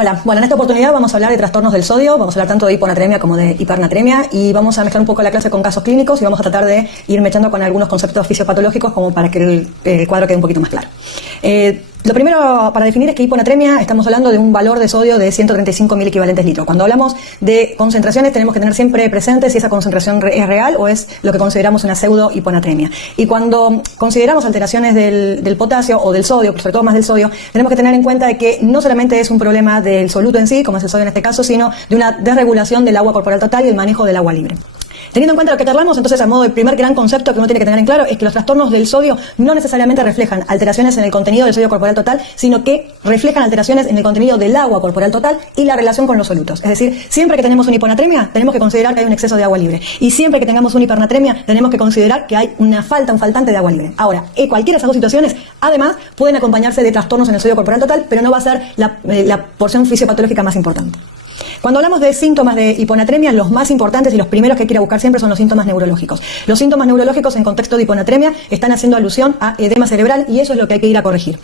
Hola, bueno, en esta oportunidad vamos a hablar de trastornos del sodio, vamos a hablar tanto de hiponatremia como de hipernatremia y vamos a mezclar un poco la clase con casos clínicos y vamos a tratar de ir mechando con algunos conceptos fisiopatológicos como para que el cuadro quede un poquito más claro. Lo primero para definir es que hiponatremia estamos hablando de un valor de sodio de 135.000 equivalentes litros. Cuando hablamos de concentraciones tenemos que tener siempre presente si esa concentración es real o es lo que consideramos una pseudo hiponatremia. Y cuando consideramos alteraciones del potasio o del sodio, sobre todo más del sodio, tenemos que tener en cuenta de que no solamente es un problema del soluto en sí, como es el sodio en este caso, sino de una desregulación del agua corporal total y el manejo del agua libre. Teniendo en cuenta lo que charlamos, entonces, a modo de primer gran concepto que uno tiene que tener en claro es que los trastornos del sodio no necesariamente reflejan alteraciones en el contenido del sodio corporal total, sino que reflejan alteraciones en el contenido del agua corporal total y la relación con los solutos. Es decir, siempre que tenemos una hiponatremia, tenemos que considerar que hay un exceso de agua libre. Y siempre que tengamos una hipernatremia, tenemos que considerar que hay un faltante de agua libre. Ahora, cualquiera de esas dos situaciones, además, pueden acompañarse de trastornos en el sodio corporal total, pero no va a ser la porción fisiopatológica más importante. Cuando hablamos de síntomas de hiponatremia, los más importantes y los primeros que hay que ir a buscar siempre son los síntomas neurológicos. Los síntomas neurológicos en contexto de hiponatremia están haciendo alusión a edema cerebral y eso es lo que hay que ir a corregir.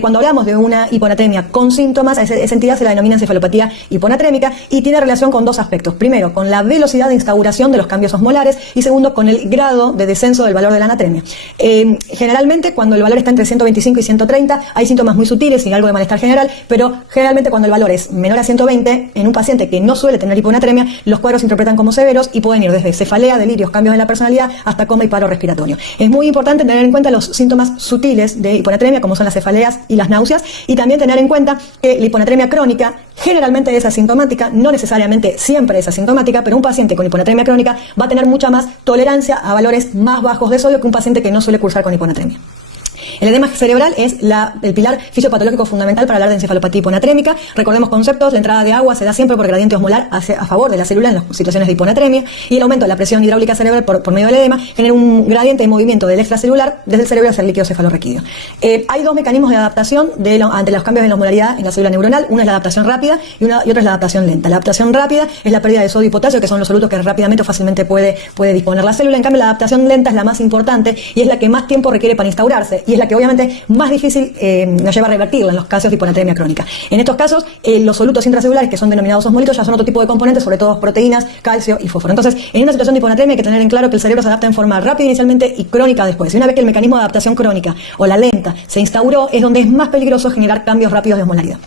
Cuando hablamos de una hiponatremia con síntomas, esa entidad se la denomina encefalopatía hiponatrémica y tiene relación con dos aspectos. Primero, con la velocidad de instauración de los cambios osmolares y segundo, con el grado de descenso del valor de la anatremia. Generalmente, cuando el valor está entre 125 y 130, hay síntomas muy sutiles y algo de malestar general, pero generalmente cuando el valor es menor a 120, en un paciente que no suele tener hiponatremia, los cuadros se interpretan como severos y pueden ir desde cefalea, delirios, cambios en la personalidad, hasta coma y paro respiratorio. Es muy importante tener en cuenta los síntomas sutiles de hiponatremia, como son las cefaleas y las náuseas, y también tener en cuenta que la hiponatremia crónica generalmente es asintomática, no necesariamente siempre es asintomática, pero un paciente con hiponatremia crónica va a tener mucha más tolerancia a valores más bajos de sodio que un paciente que no suele cursar con hiponatremia. El edema cerebral es el pilar fisiopatológico fundamental para hablar de encefalopatía hiponatrémica. Recordemos conceptos: la entrada de agua se da siempre por gradiente osmolar a favor de la célula en las situaciones de hiponatremia, y el aumento de la presión hidráulica cerebral por medio del edema genera un gradiente de movimiento del extracelular desde el cerebro hacia el líquido cefalorraquídeo. Hay dos mecanismos de adaptación ante los cambios en la osmolaridad en la célula neuronal. Una es la adaptación rápida y otra es la adaptación lenta. La adaptación rápida es la pérdida de sodio y potasio, que son los solutos que rápidamente o fácilmente puede disponer la célula. En cambio, la adaptación lenta es la más importante y es la que más tiempo requiere para instaurarse y es la que obviamente más difícil nos lleva a revertirla en los casos de hiponatremia crónica. En estos casos, los solutos intracelulares, que son denominados osmolitos, ya son otro tipo de componentes, sobre todo proteínas, calcio y fósforo. Entonces, en una situación de hiponatremia hay que tener en claro que el cerebro se adapta en forma rápida inicialmente y crónica después. Y una vez que el mecanismo de adaptación crónica o la lenta se instauró, es donde es más peligroso generar cambios rápidos de osmolaridad.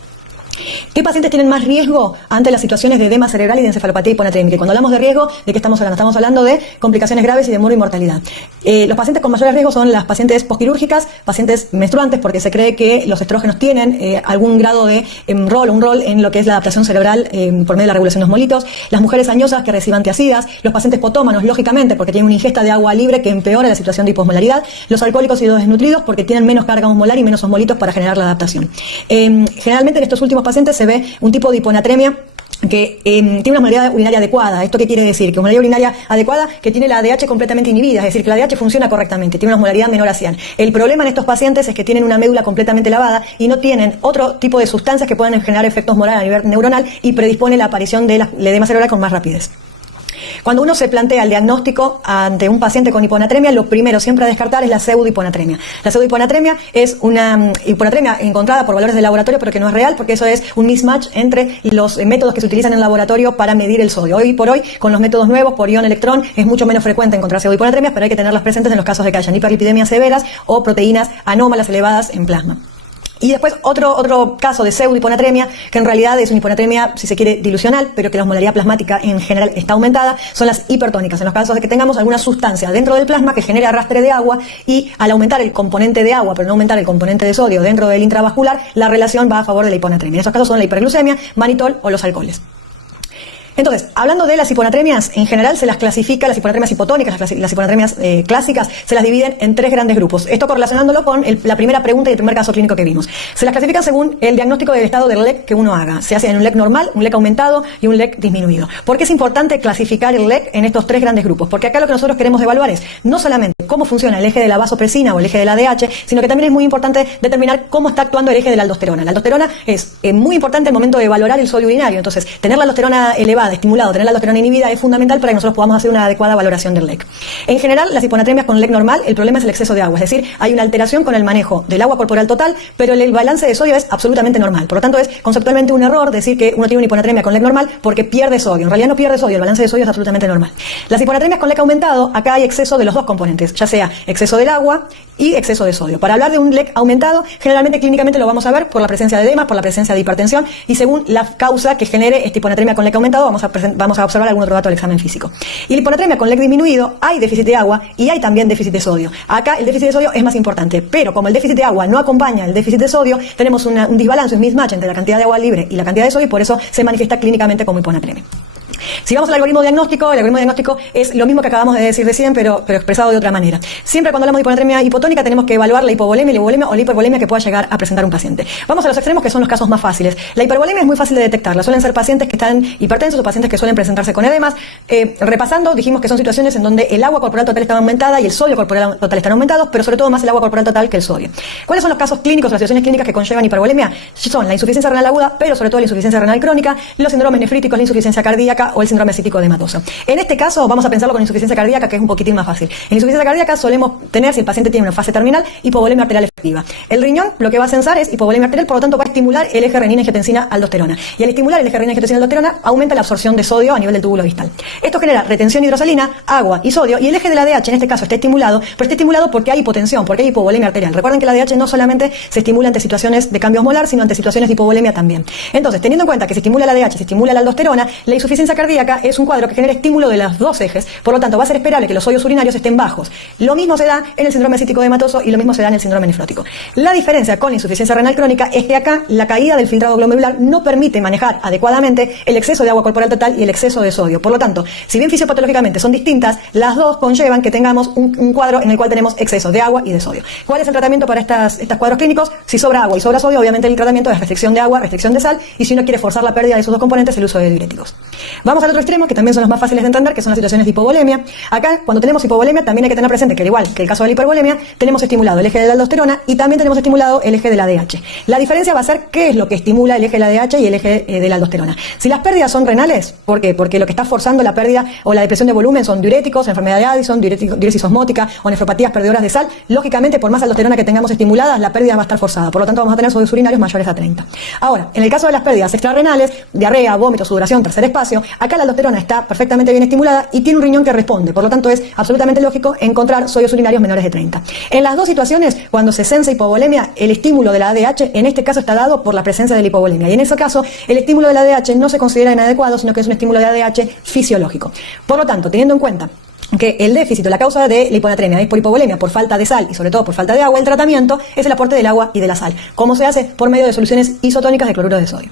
¿Qué pacientes tienen más riesgo ante las situaciones de edema cerebral y de encefalopatía hiponatrémica? Y cuando hablamos de riesgo, ¿de qué estamos hablando? Estamos hablando de complicaciones graves y de mortalidad. Los pacientes con mayores riesgos son las pacientes posquirúrgicas, pacientes menstruantes, porque se cree que los estrógenos tienen algún grado de un rol en lo que es la adaptación cerebral por medio de la regulación de osmolitos, las mujeres añosas que reciben antiacidas, los pacientes potómanos, lógicamente, porque tienen una ingesta de agua libre que empeora la situación de hiposmolaridad, los alcohólicos y los desnutridos, porque tienen menos carga osmolar y menos osmolitos para generar la adaptación. Generalmente en estos últimos pacientes se ve un tipo de hiponatremia que tiene una osmolaridad urinaria adecuada. ¿Esto qué quiere decir? Que osmolaridad urinaria adecuada que tiene la ADH completamente inhibida, es decir, que la ADH funciona correctamente, tiene una osmolaridad menor a 100. El problema en estos pacientes es que tienen una médula completamente lavada y no tienen otro tipo de sustancias que puedan generar efectos osmolares a nivel neuronal y predispone la aparición del edema cerebral con más rapidez. Cuando uno se plantea el diagnóstico ante un paciente con hiponatremia, lo primero siempre a descartar es la pseudohiponatremia. La pseudohiponatremia es una hiponatremia encontrada por valores de laboratorio, pero que no es real, porque eso es un mismatch entre los métodos que se utilizan en el laboratorio para medir el sodio. Hoy por hoy, con los métodos nuevos por ion electrón, es mucho menos frecuente encontrar pseudohiponatremias, pero hay que tenerlas presentes en los casos de que hayan hiperlipidemias severas o proteínas anómalas elevadas en plasma. Y después otro caso de pseudohiponatremia, que en realidad es una hiponatremia, si se quiere, dilucional, pero que la osmolaridad plasmática en general está aumentada, son las hipertónicas, en los casos de que tengamos alguna sustancia dentro del plasma que genere arrastre de agua y al aumentar el componente de agua, pero no aumentar el componente de sodio dentro del intravascular, la relación va a favor de la hiponatremia. En esos casos son la hiperglucemia, mannitol o los alcoholes. Entonces, hablando de las hiponatremias, en general se las clasifica, las hiponatremias hipotónicas, las hiponatremias clásicas, se las dividen en tres grandes grupos. Esto correlacionándolo con la primera pregunta y el primer caso clínico que vimos. Se las clasifican según el diagnóstico del estado del LEC que uno haga. Se hace en un LEC normal, un LEC aumentado y un LEC disminuido. ¿Por qué es importante clasificar el LEC en estos tres grandes grupos? Porque acá lo que nosotros queremos evaluar es no solamente cómo funciona el eje de la vasopresina o el eje de la ADH, sino que también es muy importante determinar cómo está actuando el eje de la aldosterona. La aldosterona es muy importante al momento de valorar el sodio urinario. Entonces, tener la aldosterona elevada, estimulado, tener la aldosterona inhibida es fundamental para que nosotros podamos hacer una adecuada valoración del LEC. En general, las hiponatremias con LEC normal, el problema es el exceso de agua, es decir, hay una alteración con el manejo del agua corporal total, pero el balance de sodio es absolutamente normal. Por lo tanto, es conceptualmente un error decir que uno tiene una hiponatremia con LEC normal porque pierde sodio. En realidad no pierde sodio, el balance de sodio es absolutamente normal. Las hiponatremias con LEC aumentado, acá hay exceso de los dos componentes, ya sea exceso del agua y exceso de sodio. Para hablar de un LEC aumentado, generalmente clínicamente lo vamos a ver por la presencia de edemas, por la presencia de hipertensión y según la causa que genere esta hiponatremia con LEC aumentado, vamos a observar algún otro dato del examen físico. Y la hiponatremia con LEC disminuido, hay déficit de agua y hay también déficit de sodio. Acá el déficit de sodio es más importante, pero como el déficit de agua no acompaña el déficit de sodio, tenemos un desbalance, un mismatch entre la cantidad de agua libre y la cantidad de sodio y por eso se manifiesta clínicamente como hiponatremia. Si vamos al algoritmo diagnóstico, el algoritmo diagnóstico es lo mismo que acabamos de decir recién, pero expresado de otra manera. Siempre cuando hablamos de hiponatremia hipotónica tenemos que evaluar la hipovolemia, la hipovolemia o la hipervolemia que pueda llegar a presentar un paciente. Vamos a los extremos, que son los casos más fáciles. La hipervolemia es muy fácil de detectarla. Suelen ser pacientes que están hipertensos o pacientes que suelen presentarse con edemas. Repasando, dijimos que son situaciones en donde el agua corporal total está aumentada y el sodio corporal total están aumentados, pero sobre todo más el agua corporal total que el sodio. ¿Cuáles son los casos clínicos, las situaciones clínicas que conllevan hipervolemia? Son la insuficiencia renal aguda, pero sobre todo la insuficiencia renal crónica, los síndromes nefríticos, la insuficiencia cardíaca o el síndrome cítico de hematoso. En este caso vamos a pensarlo con insuficiencia cardíaca, que es un poquitín más fácil. En insuficiencia cardíaca solemos tener, si el paciente tiene una fase terminal, hipovolemia arterial efectiva. El riñón lo que va a censar es hipovolemia arterial, por lo tanto va a estimular el eje renina-angiotensina-aldosterona. Y al estimular el eje renina-angiotensina-aldosterona aumenta la absorción de sodio a nivel del túbulo distal. Esto genera retención hidrosalina, agua y sodio, y el eje de la ADH en este caso está estimulado, pero está estimulado porque hay hipotensión, porque hay hipovolemia arterial. Recuerden que la ADH no solamente se estimula ante situaciones de cambio osmolar, sino ante situaciones de hipovolemia también. Entonces, teniendo en cuenta que se estimula la ADH, se estimula la aldosterona, la insuficiencia cardíaca es un cuadro que genera estímulo de los dos ejes, por lo tanto va a ser esperable que los sodios urinarios estén bajos. Lo mismo se da en el síndrome cítico de hematoso y lo mismo se da en el síndrome nefrótico. La diferencia con la insuficiencia renal crónica es que acá la caída del filtrado glomerular no permite manejar adecuadamente el exceso de agua corporal total y el exceso de sodio. Por lo tanto, si bien fisiopatológicamente son distintas, las dos conllevan que tengamos un cuadro en el cual tenemos exceso de agua y de sodio. ¿Cuál es el tratamiento para estos cuadros clínicos? Si sobra agua y sobra sodio, obviamente el tratamiento es restricción de agua, restricción de sal, y si uno quiere forzar la pérdida de esos dos componentes, el uso de diuréticos. Vamos al otro extremo, que también son los más fáciles de entender, que son las situaciones de hipovolemia. Acá, cuando tenemos hipovolemia, también hay que tener presente que, al igual que el caso de la hipervolemia, tenemos estimulado el eje de la aldosterona y también tenemos estimulado el eje de la ADH. La diferencia va a ser qué es lo que estimula el eje de la ADH y el eje de la aldosterona. Si las pérdidas son renales, ¿por qué? Porque lo que está forzando la pérdida o la depresión de volumen son diuréticos, enfermedad de Addison, diuresis osmótica o nefropatías perdedoras de sal. Lógicamente, por más aldosterona que tengamos estimuladas, la pérdida va a estar forzada. Por lo tanto, vamos a tener sodios urinarios mayores a 30. Ahora, en el caso de las pérdidas extrarrenales, diarrea, vómito, sudoración, tercer espacio, acá la aldosterona está perfectamente bien estimulada y tiene un riñón que responde. Por lo tanto, es absolutamente lógico encontrar sodios urinarios menores de 30. En las dos situaciones, cuando se censa hipovolemia, el estímulo de la ADH en este caso está dado por la presencia de la hipovolemia. Y en ese caso, el estímulo de la ADH no se considera inadecuado, sino que es un estímulo de ADH fisiológico. Por lo tanto, teniendo en cuenta que el déficit o la causa de la hiponatremia es por hipovolemia, por falta de sal y sobre todo por falta de agua, el tratamiento es el aporte del agua y de la sal. ¿Cómo se hace? Por medio de soluciones isotónicas de cloruro de sodio.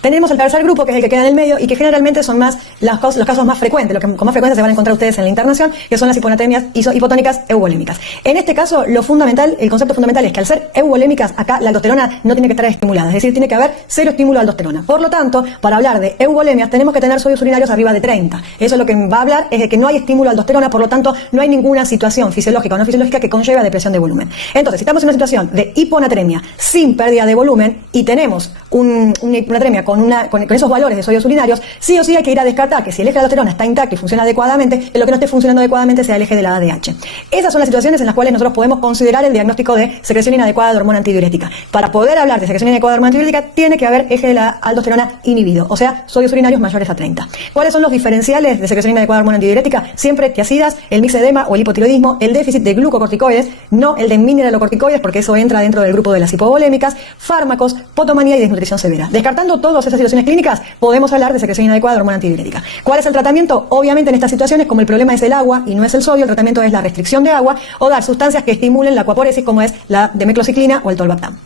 Tenemos el tercer grupo, que es el que queda en el medio y que generalmente son más los casos más frecuentes, los que con más frecuencia se van a encontrar ustedes en la internación, que son las hiponatremias hipotónicas euvolémicas. En este caso, lo fundamental, el concepto fundamental es que al ser euvolémicas, acá la aldosterona no tiene que estar estimulada, es decir, tiene que haber cero estímulo a aldosterona. Por lo tanto, para hablar de euvolemias tenemos que tener sodios urinarios arriba de 30. Eso es lo que va a hablar, es de que no hay estímulo a aldosterona, por lo tanto, no hay ninguna situación fisiológica o no fisiológica que conlleve a depresión de volumen. Entonces, si estamos en una situación de hiponatremia sin pérdida de volumen y tenemos una hiponatremia con esos valores de sodios urinarios, sí o sí hay que ir a descartar que si el eje de la aldosterona está intacto y funciona adecuadamente, lo que no esté funcionando adecuadamente sea el eje de la ADH. Esas son las situaciones en las cuales nosotros podemos considerar el diagnóstico de secreción inadecuada de hormona antidiurética. Para poder hablar de secreción inadecuada de hormona antidiurética, tiene que haber eje de la aldosterona inhibido, o sea, sodios urinarios mayores a 30. ¿Cuáles son los diferenciales de secreción inadecuada de hormona antidiurética? Siempre tiacidas, el mixedema o el hipotiroidismo, el déficit de glucocorticoides, no el de mineralocorticoides, porque eso entra dentro del grupo de las hipovolémicas, fármacos, potomanía y desnutrición severa. Descartando todas esas situaciones clínicas, podemos hablar de secreción inadecuada de hormona antidiurética. ¿Cuál es el tratamiento? Obviamente en estas situaciones, como el problema es el agua y no es el sodio, el tratamiento es la restricción de agua o dar sustancias que estimulen la acuaporesis, como es la demeclociclina o el tolvaptan.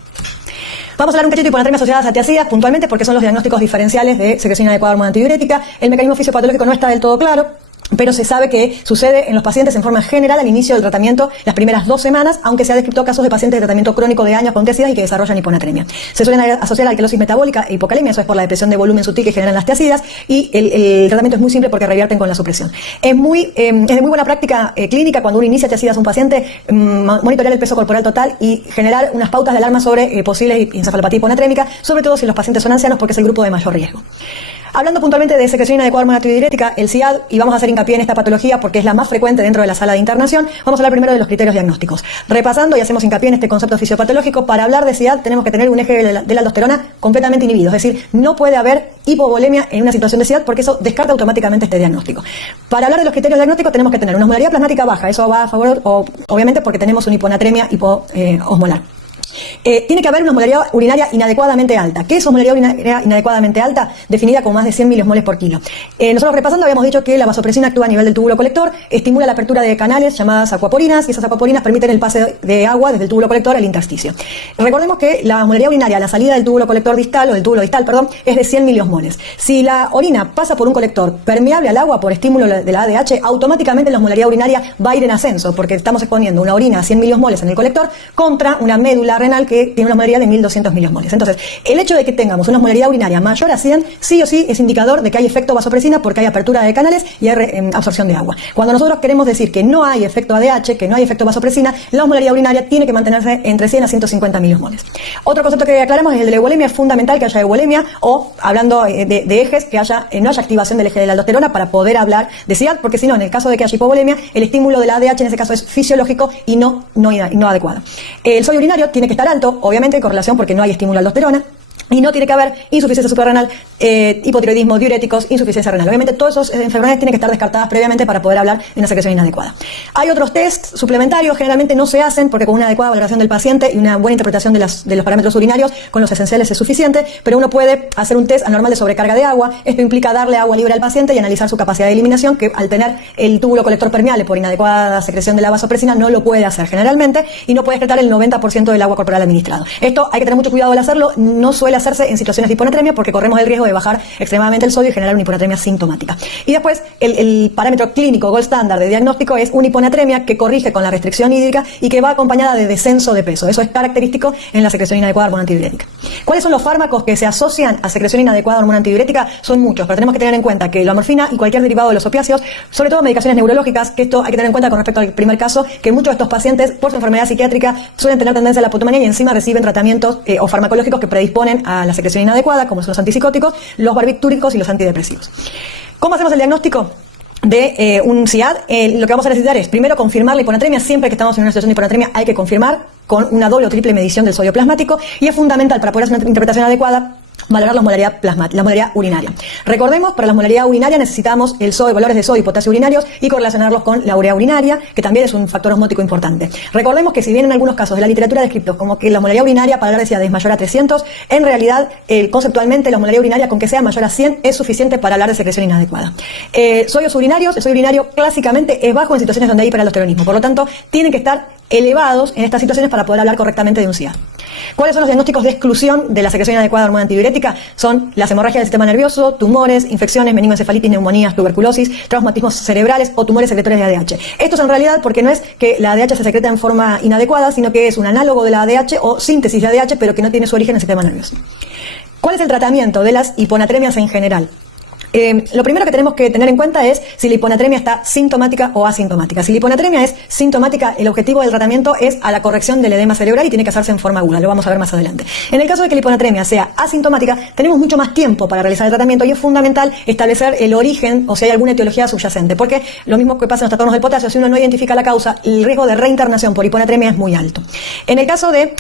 Vamos a hablar un cachito de hiponatremias asociadas a tiacidas puntualmente porque son los diagnósticos diferenciales de secreción inadecuada de hormona antidiurética. El mecanismo fisiopatológico no está del todo claro. pero se sabe que sucede en los pacientes en forma general al inicio del tratamiento las primeras 2 semanas, aunque se ha descrito casos de pacientes de tratamiento crónico de años con TEACIDas y que desarrollan hiponatremia. Se suelen asociar a alcalosis metabólica e hipocalemia, eso es por la depresión de volumen sutil que generan las TEACIDas, y el tratamiento es muy simple porque revierten con la supresión. Es de muy buena práctica clínica cuando uno inicia TEACIDas a un paciente, monitorear el peso corporal total y generar unas pautas de alarma sobre posibles encefalopatía hiponatrémica, sobre todo si los pacientes son ancianos porque es el grupo de mayor riesgo. Hablando puntualmente de secreción inadecuada de hormona antidiurética, el SIAD, y vamos a hacer hincapié en esta patología porque es la más frecuente dentro de la sala de internación, vamos a hablar primero de los criterios diagnósticos. Repasando y hacemos hincapié en este concepto fisiopatológico, para hablar de SIAD tenemos que tener un eje de la aldosterona completamente inhibido, es decir, no puede haber hipovolemia en una situación de SIAD porque eso descarta automáticamente este diagnóstico. Para hablar de los criterios diagnósticos tenemos que tener una osmolaridad plasmática baja, eso va a favor, obviamente porque tenemos una hiponatremia osmolar. Tiene que haber una osmolaridad urinaria inadecuadamente alta. ¿Qué es osmolaridad urinaria inadecuadamente alta? Definida como más de 100 milimoles por kilo. Nosotros repasando habíamos dicho que la vasopresina actúa a nivel del túbulo colector, estimula la apertura de canales llamadas acuaporinas y esas acuaporinas permiten el pase de agua desde el túbulo colector al intersticio. Recordemos que la osmolaridad urinaria a la salida del túbulo colector distal, o del túbulo distal, perdón, es de 100 miliosmoles. Si la orina pasa por un colector permeable al agua por estímulo de la ADH, automáticamente la osmolaridad urinaria va a ir en ascenso porque estamos exponiendo una orina a 100 miliosmoles en el colector contra una médula renal que tiene una osmolaridad de 1200 miliosmoles. Entonces, el hecho de que tengamos una osmolaridad urinaria mayor a 100, sí o sí es indicador de que hay efecto vasopresina porque hay apertura de canales y hay absorción de agua. Cuando nosotros queremos decir que no hay efecto ADH, que no hay efecto vasopresina, la osmolaridad urinaria tiene que mantenerse entre 100 a 150 miliosmoles. Otro concepto que aclaramos es el de la eubolemia. Es fundamental que haya eubolemia o, hablando de ejes, que no haya activación del eje de la aldosterona para poder hablar de SIAD, porque si no, en el caso de que haya hipovolemia, el estímulo de la ADH en ese caso es fisiológico y no adecuado. El sodio urinario tiene que estar alto, obviamente en correlación porque no hay estímulo a aldosterona. Y no tiene que haber insuficiencia suprarrenal, hipotiroidismo, diuréticos, insuficiencia renal. Obviamente todas esas enfermedades tienen que estar descartadas previamente para poder hablar de una secreción inadecuada. Hay otros tests suplementarios, generalmente no se hacen porque con una adecuada valoración del paciente y una buena interpretación de los parámetros urinarios con los esenciales es suficiente, pero uno puede hacer un test anormal de sobrecarga de agua. Esto implica darle agua libre al paciente y analizar su capacidad de eliminación, que al tener el túbulo colector permeable por inadecuada secreción de la vasopresina no lo puede hacer generalmente y no puede excretar el 90% del agua corporal administrado. Esto hay que tener mucho cuidado al hacerlo, no suele hacerse en situaciones de hiponatremia porque corremos el riesgo de bajar extremadamente el sodio y generar una hiponatremia sintomática. Y después, el parámetro clínico gold standard de diagnóstico es una hiponatremia que corrige con la restricción hídrica y que va acompañada de descenso de peso. Eso es característico en la secreción inadecuada de hormona antidiurética. ¿Cuáles son los fármacos que se asocian a secreción inadecuada de hormona antidiurética? Son muchos, pero tenemos que tener en cuenta que la morfina y cualquier derivado de los opiáceos, sobre todo medicaciones neurológicas, que esto hay que tener en cuenta con respecto al primer caso, que muchos de estos pacientes, por su enfermedad psiquiátrica, suelen tener tendencia a la hipotomanía y encima reciben tratamientos o farmacológicos que predisponen a la secreción inadecuada, como son los antipsicóticos, los barbitúricos y los antidepresivos. ¿Cómo hacemos el diagnóstico de un SIAD? Lo que vamos a necesitar es, primero, confirmar la hiponatremia. Siempre que estamos en una situación de hiponatremia hay que confirmar con una doble o triple medición del sodio plasmático y es fundamental para poder hacer una interpretación adecuada valorar la osmolaridad plasmática, la osmolaridad urinaria. Recordemos, para la osmolaridad urinaria necesitamos valores de sodio y potasio urinarios y correlacionarlos con la urea urinaria, que también es un factor osmótico importante. Recordemos que si bien en algunos casos de la literatura descritos como que la osmolaridad urinaria para hablar de SIAD es mayor a 300, en realidad conceptualmente la osmolaridad urinaria con que sea mayor a 100 es suficiente para hablar de secreción inadecuada. Sodios urinarios, el sodio urinario clásicamente es bajo en situaciones donde hay hiperaldosteronismo, por lo tanto tienen que estar elevados en estas situaciones para poder hablar correctamente de un SIAD. ¿Cuáles son los diagnósticos de exclusión de la secreción inadecuada de hormona antidiurética? Son las hemorragias del sistema nervioso, tumores, infecciones, meningoencefalitis, neumonías, tuberculosis, traumatismos cerebrales o tumores secretores de ADH. Esto es en realidad porque no es que la ADH se secreta en forma inadecuada, sino que es un análogo de la ADH o síntesis de ADH, pero que no tiene su origen en el sistema nervioso. ¿Cuál es el tratamiento de las hiponatremias en general? Lo primero que tenemos que tener en cuenta es si la hiponatremia está sintomática o asintomática. Si la hiponatremia es sintomática, el objetivo del tratamiento es a la corrección del edema cerebral y tiene que hacerse en forma aguda, lo vamos a ver más adelante. En el caso de que la hiponatremia sea asintomática, tenemos mucho más tiempo para realizar el tratamiento y es fundamental establecer el origen o si hay alguna etiología subyacente, porque lo mismo que pasa en los trastornos del potasio, si uno no identifica la causa, el riesgo de reinternación por hiponatremia es muy alto. En el caso de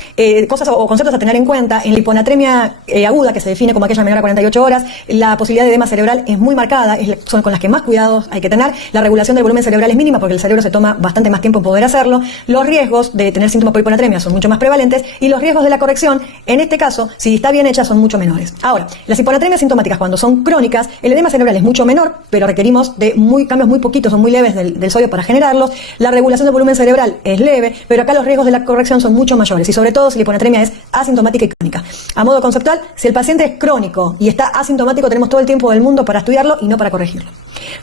cosas o conceptos a tener en cuenta, en la hiponatremia aguda, que se define como aquella menor a 48 horas, la posibilidad de edema cerebral es muy marcada, son con las que más cuidados hay que tener. La regulación del volumen cerebral es mínima porque el cerebro se toma bastante más tiempo en poder hacerlo. Los riesgos de tener síntomas por hiponatremia son mucho más prevalentes y los riesgos de la corrección, en este caso, si está bien hecha, son mucho menores. Ahora, las hiponatremias sintomáticas, cuando son crónicas, el edema cerebral es mucho menor, pero requerimos de cambios muy poquitos o muy leves del sodio para generarlos. La regulación del volumen cerebral es leve, pero acá los riesgos de la corrección son mucho mayores y sobre todo si la hiponatremia es asintomática y crónica. A modo conceptual, si el paciente es crónico y está asintomático, tenemos todo el tiempo del mundo para para estudiarlo y no para corregirlo.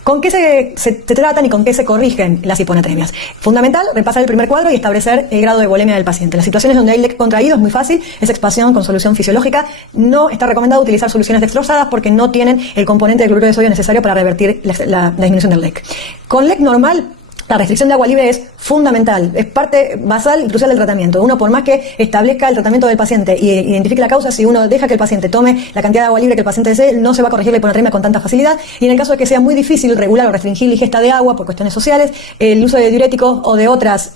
¿Con qué se tratan y con qué se corrigen las hiponatremias? Fundamental, repasar el primer cuadro y establecer el grado de volemia del paciente. En las situaciones donde hay LEC contraído es muy fácil, es expansión con solución fisiológica. No está recomendado utilizar soluciones dextrosadas porque no tienen el componente de cloruro de sodio necesario para revertir la disminución del LEC. Con LEC normal, la restricción de agua libre es fundamental, es parte basal y crucial del tratamiento. Uno, por más que establezca el tratamiento del paciente y identifique la causa, si uno deja que el paciente tome la cantidad de agua libre que el paciente desee, no se va a corregir la hiponatremia con tanta facilidad. Y en el caso de que sea muy difícil regular o restringir la ingesta de agua por cuestiones sociales, el uso de diuréticos o de otras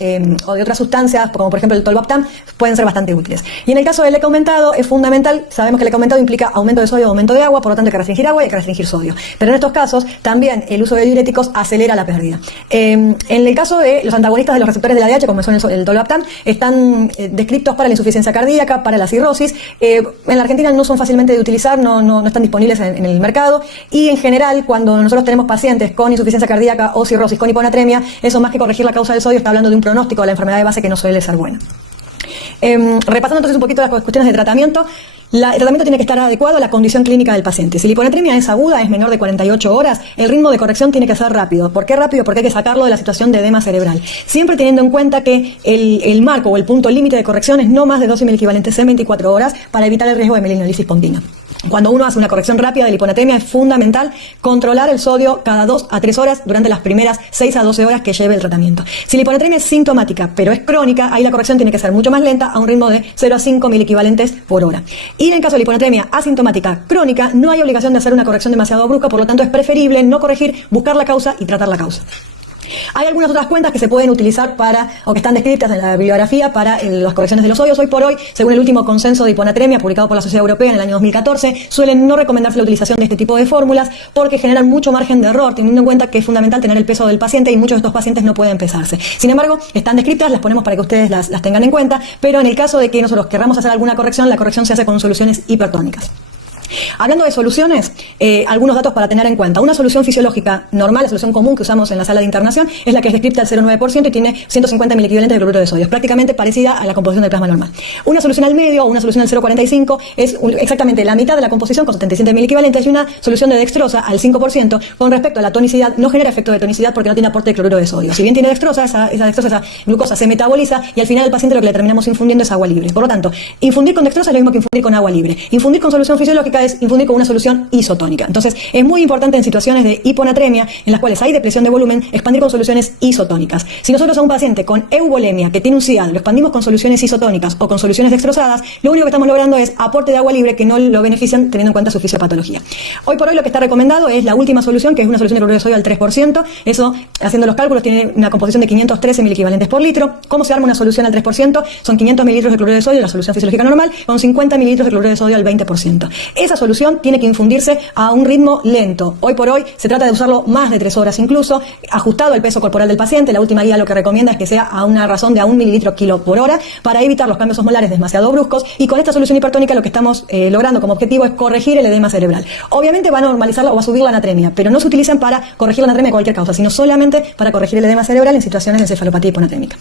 sustancias, como por ejemplo el tolvaptan, pueden ser bastante útiles. Y en el caso del LEC aumentado es fundamental, sabemos que el LEC aumentado implica aumento de sodio o aumento de agua, por lo tanto hay que restringir agua y hay que restringir sodio. Pero en estos casos también el uso de diuréticos acelera la pérdida. En el caso de los antagonistas de los receptores de la ADH, como son el tolvaptan, están descritos para la insuficiencia cardíaca, para la cirrosis. En la Argentina no son fácilmente de utilizar, no están disponibles en el mercado. Y en general, cuando nosotros tenemos pacientes con insuficiencia cardíaca o cirrosis con hiponatremia, eso más que corregir la causa del sodio, está hablando de un pronóstico de la enfermedad de base que no suele ser bueno. Repasando entonces un poquito las cuestiones de tratamiento. El tratamiento tiene que estar adecuado a la condición clínica del paciente. Si la hiponatremia es aguda, es menor de 48 horas, el ritmo de corrección tiene que ser rápido. ¿Por qué rápido? Porque hay que sacarlo de la situación de edema cerebral. Siempre teniendo en cuenta que el marco o el punto límite de corrección es no más de 12 miliequivalentes en 24 horas para evitar el riesgo de melinolisis pontina. Cuando uno hace una corrección rápida de la hiponatremia es fundamental controlar el sodio cada 2 a 3 horas durante las primeras 6 a 12 horas que lleve el tratamiento. Si la hiponatremia es sintomática pero es crónica, ahí la corrección tiene que ser mucho más lenta a un ritmo de 0 a 5 miliequivalentes por hora. Y en el caso de la hiponatremia asintomática crónica no hay obligación de hacer una corrección demasiado brusca, por lo tanto es preferible no corregir, buscar la causa y tratar la causa. Hay algunas otras cuentas que se pueden utilizar o que están descritas en la bibliografía para las correcciones de los sodios. Hoy por hoy, según el último consenso de hiponatremia publicado por la Sociedad Europea en el año 2014, suelen no recomendarse la utilización de este tipo de fórmulas porque generan mucho margen de error, teniendo en cuenta que es fundamental tener el peso del paciente y muchos de estos pacientes no pueden pesarse. Sin embargo, están descritas, las ponemos para que ustedes las tengan en cuenta, pero en el caso de que nosotros querramos hacer alguna corrección, la corrección se hace con soluciones hipertónicas. Hablando de soluciones, algunos datos para tener en cuenta. Una solución fisiológica normal, la solución común que usamos en la sala de internación, es la que es descrita al 0,9% y tiene 150 miliequivalentes de cloruro de sodio. Es prácticamente parecida a la composición del plasma normal. Una solución al medio o una solución al 0,45 es exactamente la mitad de la composición con 77 miliequivalentes y una solución de dextrosa al 5% con respecto a la tonicidad no genera efecto de tonicidad porque no tiene aporte de cloruro de sodio. Si bien tiene dextrosa, esa glucosa se metaboliza y al final al paciente lo que le terminamos infundiendo es agua libre. Por lo tanto, infundir con dextrosa es lo mismo que infundir con agua libre. Infundir con solución fisiológica es infundir con una solución isotónica. Entonces, es muy importante en situaciones de hiponatremia, en las cuales hay depresión de volumen, expandir con soluciones isotónicas. Si nosotros a un paciente con euvolemia que tiene un CIAD lo expandimos con soluciones isotónicas o con soluciones dextrosadas, lo único que estamos logrando es aporte de agua libre que no lo benefician teniendo en cuenta su fisiopatología. Hoy por hoy lo que está recomendado es la última solución, que es una solución de cloruro de sodio al 3%. Eso, haciendo los cálculos, tiene una composición de 513 miliequivalentes por litro. ¿Cómo se arma una solución al 3%? Son 500 mililitros de cloruro de sodio, la solución fisiológica normal, con 50 mililitros de cloruro de sodio al 20%. Esa solución tiene que infundirse a un ritmo lento. Hoy por hoy se trata de usarlo más de 3 horas incluso, ajustado al peso corporal del paciente. La última guía lo que recomienda es que sea a una razón de a 1 mililitro kilo por hora para evitar los cambios osmolares demasiado bruscos, y con esta solución hipertónica lo que estamos logrando como objetivo es corregir el edema cerebral. Obviamente va a normalizarla o va a subir la anatremia, pero no se utilizan para corregir la anatremia de cualquier causa, sino solamente para corregir el edema cerebral en situaciones de encefalopatía hiponatrémica.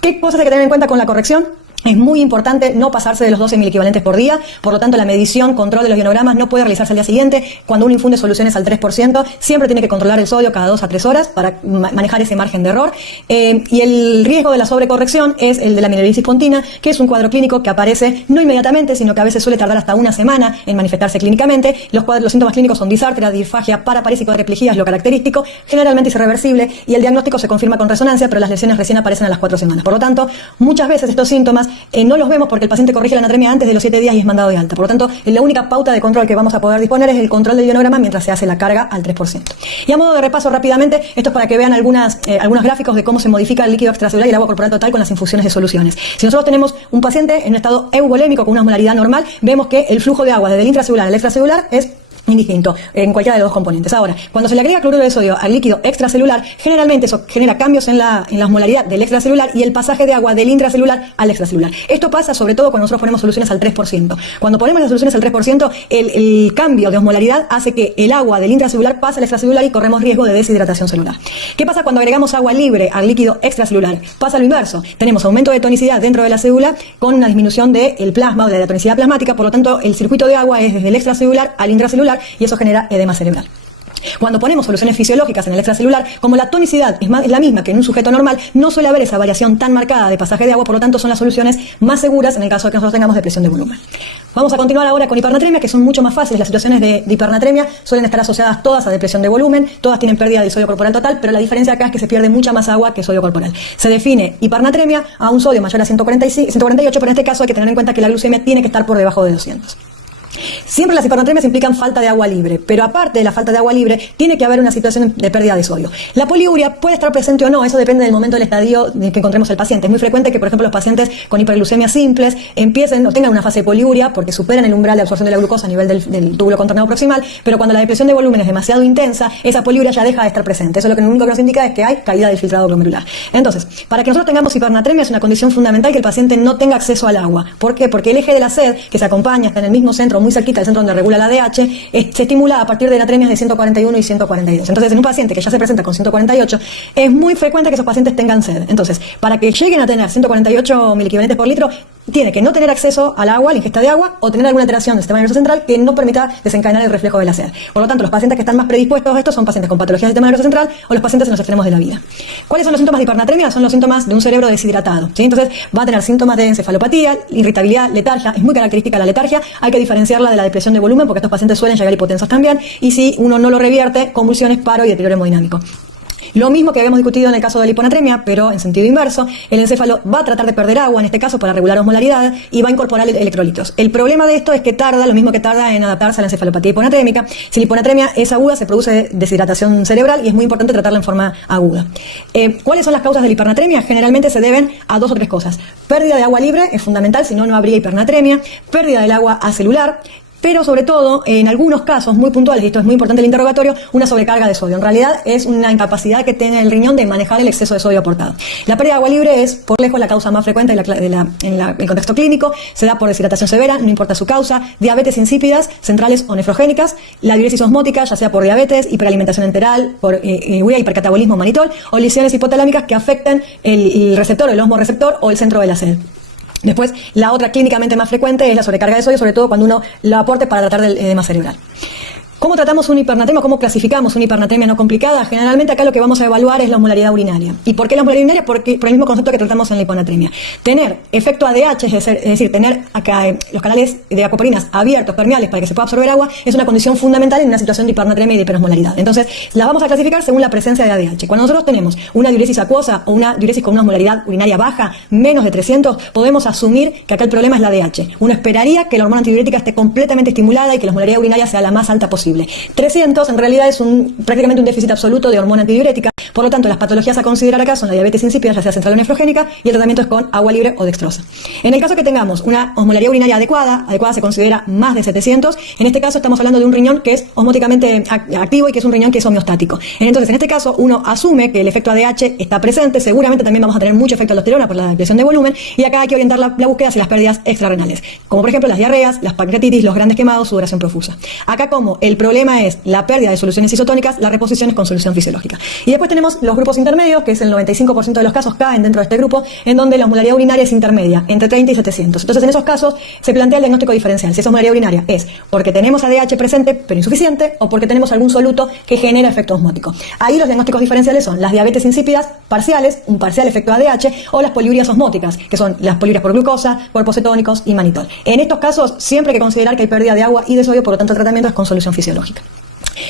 ¿Qué cosas hay que tener en cuenta con la corrección? Es muy importante no pasarse de los 12 miliequivalentes por día, por lo tanto la medición, control de los ionogramas no puede realizarse al día siguiente. Cuando uno infunde soluciones al 3%, siempre tiene que controlar el sodio cada 2 a 3 horas para manejar ese margen de error. Y el riesgo de la sobrecorrección es el de la melinolisis pontina, que es un cuadro clínico que aparece no inmediatamente, sino que a veces suele tardar hasta una semana en manifestarse clínicamente. Los síntomas clínicos son disártera, disfagia, paraparesia y cuadriplegia, es lo característico, generalmente es irreversible, y el diagnóstico se confirma con resonancia, pero las lesiones recién aparecen a las 4 semanas. Por lo tanto, muchas veces estos síntomas no los vemos porque el paciente corrige la anatremia antes de los 7 días y es mandado de alta. Por lo tanto, la única pauta de control que vamos a poder disponer es el control del ionograma mientras se hace la carga al 3%. Y a modo de repaso rápidamente, esto es para que vean algunos gráficos de cómo se modifica el líquido extracelular y el agua corporal total con las infusiones de soluciones. Si nosotros tenemos un paciente en un estado euvolémico con una osmolaridad normal, vemos que el flujo de agua desde el intracelular al extracelular es indistinto en cualquiera de los dos componentes. Ahora, cuando se le agrega cloruro de sodio al líquido extracelular, generalmente eso genera cambios en la osmolaridad del extracelular y el pasaje de agua del intracelular al extracelular. Esto pasa sobre todo cuando nosotros ponemos soluciones al 3%. Cuando ponemos las soluciones al 3%, el cambio de osmolaridad hace que el agua del intracelular pase al extracelular y corremos riesgo de deshidratación celular. ¿Qué pasa cuando agregamos agua libre al líquido extracelular? Pasa lo inverso. Tenemos aumento de tonicidad dentro de la célula con una disminución del plasma o de la tonicidad plasmática, por lo tanto el circuito de agua es desde el extracelular al intracelular y eso genera edema cerebral. Cuando ponemos soluciones fisiológicas en el extracelular, como la tonicidad es la misma que en un sujeto normal, no suele haber esa variación tan marcada de pasaje de agua, por lo tanto son las soluciones más seguras en el caso de que nosotros tengamos depresión de volumen. Vamos a continuar ahora con hipernatremia, que son mucho más fáciles. Las situaciones de hipernatremia suelen estar asociadas todas a depresión de volumen, todas tienen pérdida de sodio corporal total, pero la diferencia acá es que se pierde mucha más agua que sodio corporal. Se define hipernatremia a un sodio mayor a 148, pero en este caso hay que tener en cuenta que la glucemia tiene que estar por debajo de 200. Siempre las hipernatremias implican falta de agua libre, pero aparte de la falta de agua libre, tiene que haber una situación de pérdida de sodio. La poliuria puede estar presente o no, eso depende del momento del estadio que encontremos el paciente. Es muy frecuente que, por ejemplo, los pacientes con hiperglucemia simples empiecen o tengan una fase de poliuria porque superan el umbral de absorción de la glucosa a nivel del túbulo contornado proximal, pero cuando la depresión de volumen es demasiado intensa, esa poliuria ya deja de estar presente. Eso lo único que nos indica es que hay caída del filtrado glomerular. Entonces, para que nosotros tengamos hipernatremia es una condición fundamental que el paciente no tenga acceso al agua. ¿Por qué? Porque el eje de la sed, que se acompaña, está en el mismo centro, muy cerquita del centro donde regula la ADH, se estimula a partir de natremias de 141 y 142. Entonces, en un paciente que ya se presenta con 148, es muy frecuente que esos pacientes tengan sed. Entonces, para que lleguen a tener 148 miliequivalentes por litro, tiene que no tener acceso al agua, la ingesta de agua, o tener alguna alteración del sistema nervioso central que no permita desencadenar el reflejo de la sed. Por lo tanto, los pacientes que están más predispuestos a esto son pacientes con patologías del sistema nervioso central o los pacientes en los extremos de la vida. ¿Cuáles son los síntomas de hipernatremia? Son los síntomas de un cerebro deshidratado, ¿sí? Entonces, va a tener síntomas de encefalopatía, irritabilidad, letargia. Es muy característica la letargia. Hay que diferenciarla de la depresión de volumen porque estos pacientes suelen llegar hipotensos también. Y si uno no lo revierte, convulsiones, paro y deterioro hemodinámico. Lo mismo que habíamos discutido en el caso de la hiponatremia, pero en sentido inverso, el encéfalo va a tratar de perder agua, en este caso para regular osmolaridad, y va a incorporar electrolitos. El problema de esto es que tarda, lo mismo que tarda en adaptarse a la encefalopatía hiponatrémica. Si la hiponatremia es aguda, se produce deshidratación cerebral y es muy importante tratarla en forma aguda. ¿Cuáles son las causas de la hipernatremia? Generalmente se deben a 2 o 3 cosas. Pérdida de agua libre es fundamental, si no, no habría hipernatremia. Pérdida del agua acelular. Pero sobre todo, en algunos casos muy puntuales, y esto es muy importante en el interrogatorio, una sobrecarga de sodio. En realidad es una incapacidad que tiene el riñón de manejar el exceso de sodio aportado. La pérdida de agua libre es por lejos la causa más frecuente en el contexto clínico, se da por deshidratación severa, no importa su causa, diabetes insípidas, centrales o nefrogénicas, la diuresis osmótica, ya sea por diabetes, hiperalimentación enteral, por hipercatabolismo manitol, o lesiones hipotalámicas que afecten el receptor, el osmoreceptor o el centro de la sed. Después, la otra clínicamente más frecuente es la sobrecarga de sodio, sobre todo cuando uno lo aporte para tratar del edema cerebral. ¿Cómo tratamos una hipernatremia? ¿Cómo clasificamos una hipernatremia no complicada? Generalmente acá lo que vamos a evaluar es la osmolaridad urinaria. ¿Y por qué la osmolaridad urinaria? Por el mismo concepto que tratamos en la hiponatremia. Tener efecto ADH, es decir, tener acá los canales de aquaporines abiertos, permeables, para que se pueda absorber agua, es una condición fundamental en una situación de hipernatremia y de hiperosmolaridad. Entonces, la vamos a clasificar según la presencia de ADH. Cuando nosotros tenemos una diuresis acuosa o una diuresis con una osmolaridad urinaria baja, menos de 300, podemos asumir que acá el problema es la ADH. Uno esperaría que la hormona antidiurética esté completamente estimulada y que la osmolaridad urinaria sea la más alta posible. 300 en realidad es prácticamente un déficit absoluto de hormona antidiurética. Por lo tanto, las patologías a considerar acá son la diabetes insípida, ya sea central o nefrogénica, y el tratamiento es con agua libre o dextrosa. En el caso que tengamos una osmolaridad urinaria adecuada se considera más de 700, en este caso estamos hablando de un riñón que es osmóticamente activo y que es un riñón que es homeostático. Entonces, en este caso, uno asume que el efecto ADH está presente, seguramente también vamos a tener mucho efecto aldosterona por la depresión de volumen, y acá hay que orientar la búsqueda hacia las pérdidas extrarrenales, como por ejemplo las diarreas, las pancreatitis, los grandes quemados, sudoración profusa. Acá, como el problema es la pérdida de soluciones isotónicas, la reposición es con solución fisiológica. Y después tenemos los grupos intermedios, que es el 95% de los casos caen dentro de este grupo, en donde la osmolaridad urinaria es intermedia, entre 30 y 700. Entonces, en esos casos se plantea el diagnóstico diferencial. Si esa osmolaridad urinaria es porque tenemos ADH presente, pero insuficiente, o porque tenemos algún soluto que genera efecto osmótico. Ahí los diagnósticos diferenciales son las diabetes insípidas parciales, un parcial efecto ADH, o las poliurias osmóticas, que son las poliurias por glucosa, cuerpos cetónicos y manitol. En estos casos, siempre hay que considerar que hay pérdida de agua y de sodio, por lo tanto el tratamiento es con solución fisiológica.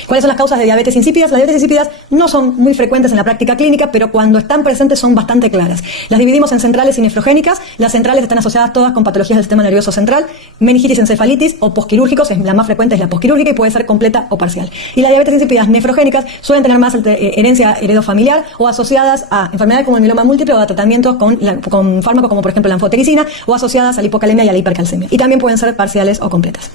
¿Cuáles son las causas de diabetes insípidas? Las diabetes insípidas no son muy frecuentes en la práctica clínica, pero cuando están presentes son bastante claras. Las dividimos en centrales y nefrogénicas. Las centrales están asociadas todas con patologías del sistema nervioso central, meningitis, encefalitis o posquirúrgicos. La más frecuente es la posquirúrgica y puede ser completa o parcial. Y las diabetes insípidas nefrogénicas suelen tener más herencia heredofamiliar o asociadas a enfermedades como el mieloma múltiple o a tratamientos con fármacos como por ejemplo la anfotericina, o asociadas a la hipocalemia y a la hipercalcemia. Y también pueden ser parciales o completas.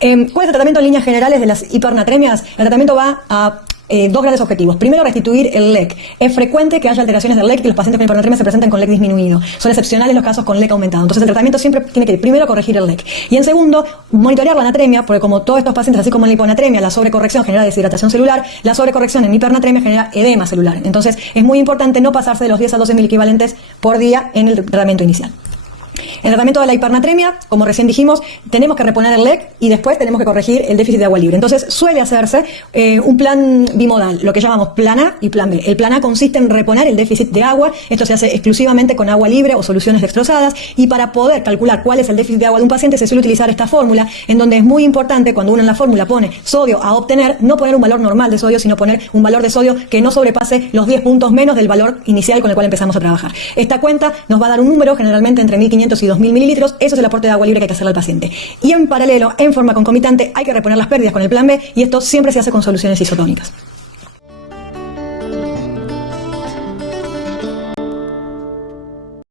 ¿Cuál es el tratamiento en líneas generales de las hipernatremias? El tratamiento va a 2 grandes objetivos. Primero, restituir el LEC. Es frecuente que haya alteraciones del LEC, que los pacientes con hipernatremia se presenten con LEC disminuido. Son excepcionales los casos con LEC aumentado. Entonces, el tratamiento siempre tiene que primero corregir el LEC. Y en segundo, monitorear la natremia, porque como todos estos pacientes, así como en la hiponatremia, la sobrecorrección genera deshidratación celular, la sobrecorrección en hipernatremia genera edema celular. Entonces, es muy importante no pasarse de los 10 a 12 miliquivalentes por día en el tratamiento inicial. En el tratamiento de la hipernatremia, como recién dijimos, tenemos que reponer el LEC y después tenemos que corregir el déficit de agua libre. Entonces suele hacerse un plan bimodal, lo que llamamos plan A y plan B. El plan A consiste en reponer el déficit de agua. Esto se hace exclusivamente con agua libre o soluciones dextrosadas, y para poder calcular cuál es el déficit de agua de un paciente se suele utilizar esta fórmula, en donde es muy importante cuando uno en la fórmula pone sodio a obtener, no poner un valor normal de sodio, sino poner un valor de sodio que no sobrepase los 10 puntos menos del valor inicial con el cual empezamos a trabajar. Esta cuenta nos va a dar un número generalmente entre 1500 y 2000 mililitros. Eso es el aporte de agua libre que hay que hacerle al paciente. Y en paralelo, en forma concomitante, hay que reponer las pérdidas con el plan B, y esto siempre se hace con soluciones isotónicas.